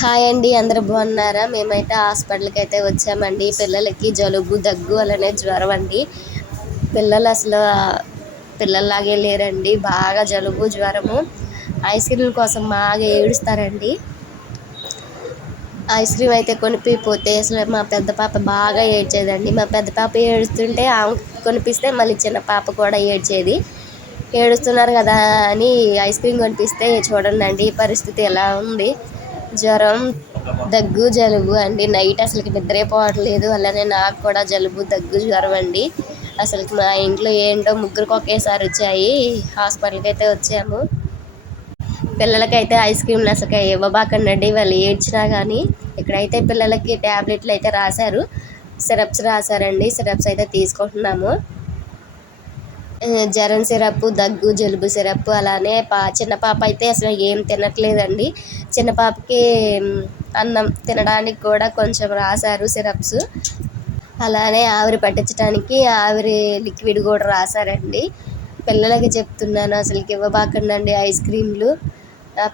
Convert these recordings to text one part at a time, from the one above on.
Hi అండి అందరు బాగున్నారా? మేమైతే హాస్పిటల్కి అయితే వచ్చామండి. పిల్లలకి జలుబు దగ్గు అలానే జ్వరం అండి. పిల్లలు అసలు పిల్లల్లాగే లేరండి. బాగా జలుబు జ్వరము. ఐస్ క్రీమ్ కోసం బాగా ఏడుస్తారండి. ఐస్ క్రీమ్ అయితే కొనిపిపోతే అసలు మా పెద్ద పాప బాగా ఏడ్చేదండి. మా పెద్ద పాప ఏడుస్తుంటే ఆమె కొనిపిస్తే మళ్ళీ చిన్న పాప కూడా ఏడ్చేది. ఏడుస్తున్నారు కదా అని ఐస్ క్రీమ్ కొనిపిస్తే చూడండి అండి పరిస్థితి ఎలా ఉంది? జ్వరం దగ్గు జలుబు అండి. నైట్ అసలుకి నిద్రే పోవట్లేదు అలానే నాకు కూడా జలుబు దగ్గు జ్వరం అండి. అసలుకి మా ఇంట్లో ఏంటో ముగ్గురికి ఒకేసారి వచ్చాయి. హాస్పిటల్కి అయితే వచ్చాము. పిల్లలకైతే ఐస్ క్రీమ్లు అసలు ఇవ్వబాకండి వాళ్ళు ఏడ్చినా కానీ ఇక్కడైతే పిల్లలకి ట్యాబ్లెట్లు అయితే రాశారు. సిరప్స్ రాశారండి. సిరప్స్ అయితే తీసుకుంటున్నాము. జ్వరం సిరప్ దగ్గు జలుబు సిరప్ అలానే పా చిన్న పాప అయితే అసలు ఏం తినట్లేదండి. చిన్న పాపకి అన్నం తినడానికి కూడా కొంచెం రాశారు సిరప్స్. అలానే ఆవిరి పట్టించడానికి ఆవిరి లిక్విడ్ కూడా రాశారండి. పిల్లలకి చెప్తున్నాను అసలుకి ఇవ్వబాకండి ఐస్ క్రీమ్లు.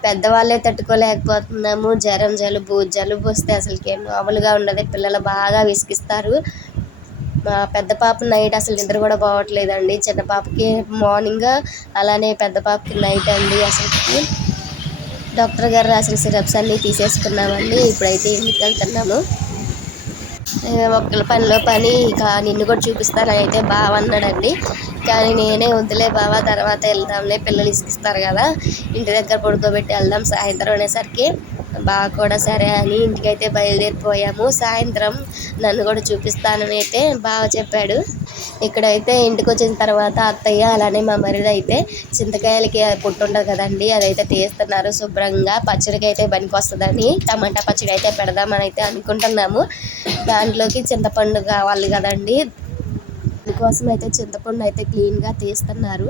పెద్దవాళ్ళే తట్టుకోలేకపోతున్నాము. జ్వరం జలుబు జలుబు వస్తే అసలుకి ఏం మామూలుగా ఉండదు. పిల్లలు బాగా విసిగిస్తారు. పెద్ద పాప నైట్ అసలు నిద్ర కూడా పోవట్లేదండి. చిన్న పాపకి మార్నింగ్ అలానే పెద్ద పాపకి నైట్ అండి అసలుకి. డాక్టర్ గారు రాసిన సిరప్స్ అన్నీ తీసేసుకున్నామండి. ఇప్పుడైతే ఇంటికి వెళ్తున్నాము. ఒకళ్ళ పనిలో పని ఇక నిన్ను కూడా చూపిస్తానని అయితే బావ అన్నాడండి. కానీ నేనే వద్దులే బావ తర్వాత వెళ్దాంలే పిల్లలు ఇసుకిస్తారు కదా. ఇంటి దగ్గర పడుకోబెట్టి వెళ్దాం సాయంత్రం అనేసరికి బావ కూడా సరే అని ఇంటికైతే బయలుదేరిపోయాము. సాయంత్రం నన్ను కూడా చూపిస్తానని అయితే బావ చెప్పాడు. ఇక్కడైతే ఇంటికి వచ్చిన తర్వాత అత్తయ్య అలానే మా మరిది అయితే చింతకాయలకి పుట్టు ఉంటుంది కదండి అదైతే తీస్తున్నారు శుభ్రంగా. పచ్చడికి అయితే పనికి వస్తుందని టమాటా పచ్చడి అయితే పెడదామని అయితే అనుకుంటున్నాము. దాంట్లోకి చింతపండు కావాలి కదండి. దానికోసం అయితే చింతపండు అయితే క్లీన్గా తీస్తున్నారు.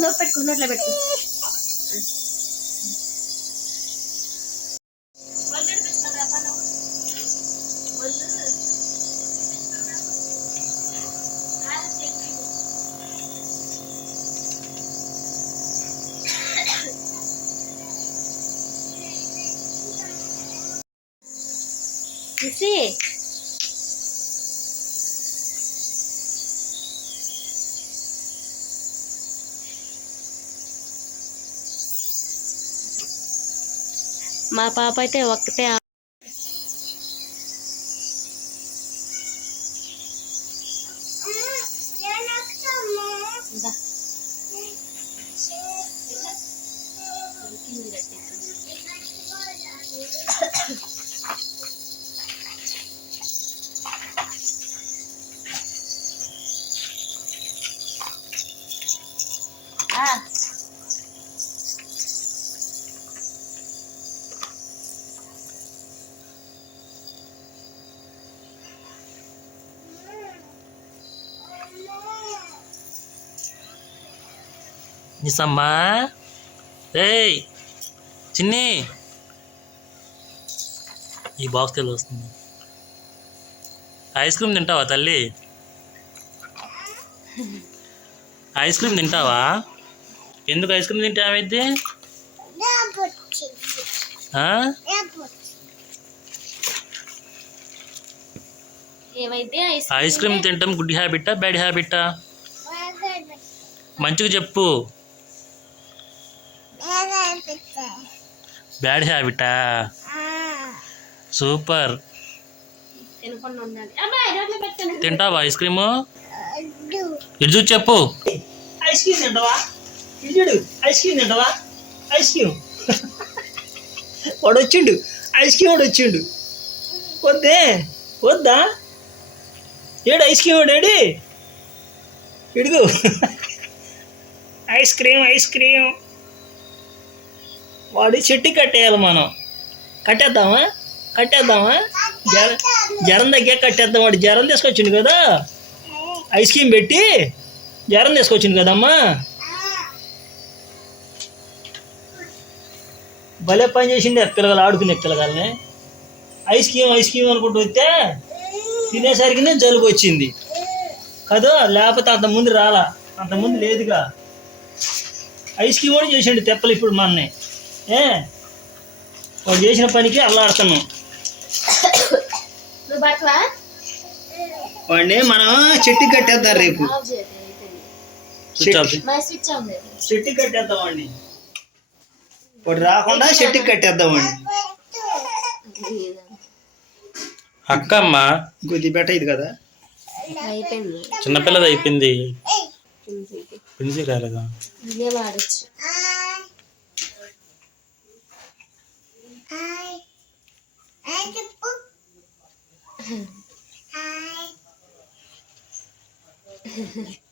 no perdonar la virtud. Sí. మా పాప అయితే ఒక్కటే నిసమ్మా ఏయ్ చిన్ని ఈ బాక్స్ తెలు వస్తుంది. ఐస్ క్రీమ్ తింటావా తల్లి? ఐస్ క్రీమ్ తింటావా? ఎందుకు ఐస్ క్రీమ్ తింటావైతే ఐస్ క్రీమ్ తింటాం? గుడ్ హ్యాబిట్టా బ్యాడ్ హ్యాబిట్టా మంచిగా చెప్పు. బ్యాడ్ హ్యాబిటా సూపర్ తింటావా ఐస్ క్రీము? ఇటు చూసి చెప్పు. ఐస్ క్రీమ్ తింటావా? ఇల్లుడు ఐస్ క్రీమ్ తింటావా? Ice cream. వాడు వచ్చిండు ఐస్ క్రీమ్ వాడు వచ్చిండు వద్దే వద్దా? ఏడు ఐస్ క్రీమ్ వాడేడి ఇడుగు. Ice cream ice cream. వాడి చెట్టు కట్టేయాలి మనం. కట్టేద్దామా? కట్టేద్దామా? జర జ్వరం దగ్గర కట్టేద్దాం వాడు. జ్వరం తీసుకొచ్చిండు కదా. ఐస్ క్రీమ్ పెట్టి జ్వరం తీసుకొచ్చింది కదమ్మా. భలే పని చేసిండే పిల్లగాలు ఆడుకునే పిల్లగాలని ఐస్ క్రీమ్ ఐస్ క్రీమ్ అనుకుంటూ వస్తే తినేసరికి జలుబు వచ్చింది. కదా లేకపోతే అంతకుముందు రాలా. అంతకుముందు లేదుగా. ఐస్ క్రీమ్ కూడా చేసిండు తెప్పలు ఇప్పుడు మొన్నే. ఏ? వాడు చేసిన పనికి అల్లాడుతున్నాం. వాడిని మనం చెట్టు కట్టేద్దాం రేపు. చెట్టు కట్టేద్దాం వాడిని. వాడు రాకుండా చెట్టుకి కట్టేద్దాం వాడిని. అక్క అమ్మ కొద్ది బెట ఇది కదా. చిన్నపిల్లది అయిపోయింది. పిలిచి రాలేదా Hi.